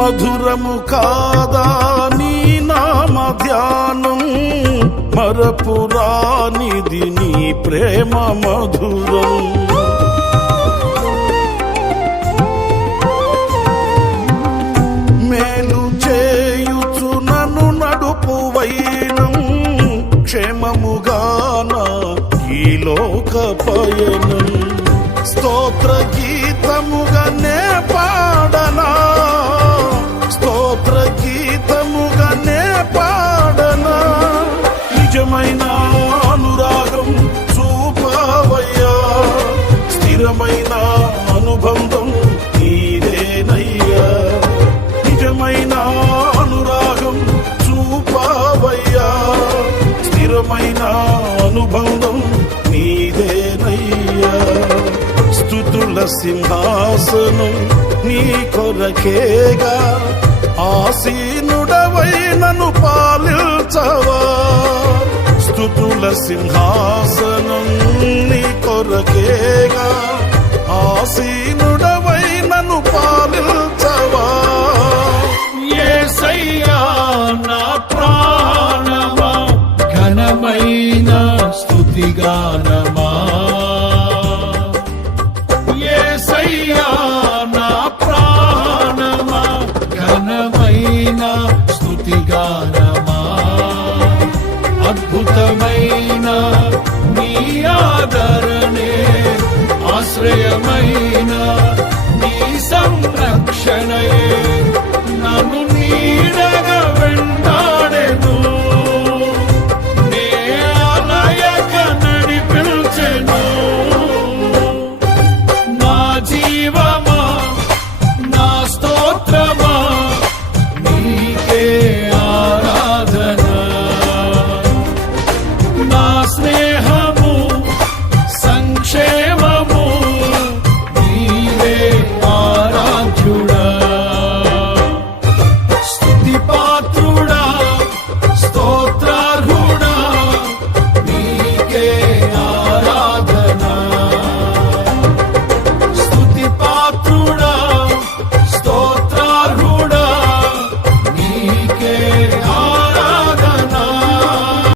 మధురము కాదా నీ నామ ధ్యానం, మరపురానిది నీ ప్రేమ మధురం. మేలు చేయుచు నన్ను నడుపు వైనం, క్షేమముగాన ఈ లోక పయనం. స్తోత్ర గీతముగానే పాడనా, స్తోత్ర గీతముగానే పాడనా. నిజమైన అనురాగం చూపవయ్యా, స్థిరమైన అనుబంధం నీదేనయ్యా. నిజమైన అనురాగం చూపవయ్యా, స్థిరమైన అనుబంధం నీదేనయ్యా. స్తుతుల సింహాసనం నీ కొరకేగా, ఆసీనుడవై నన్ను పాలించవా. స్తుతుల సింహాసనం నీ కొరకేగా, ఆసీనుడవై నన్ను పాలించవా. యేసయ్యా నా ప్రాణమా, ఘనమైన స్తుతిగానమా. యేసయ్యా నా ప్రాణమా, ఘనమైన స్తుతిగానమా. అద్భుతమైన నీ ఆదరణే, ఆశ్రయమైన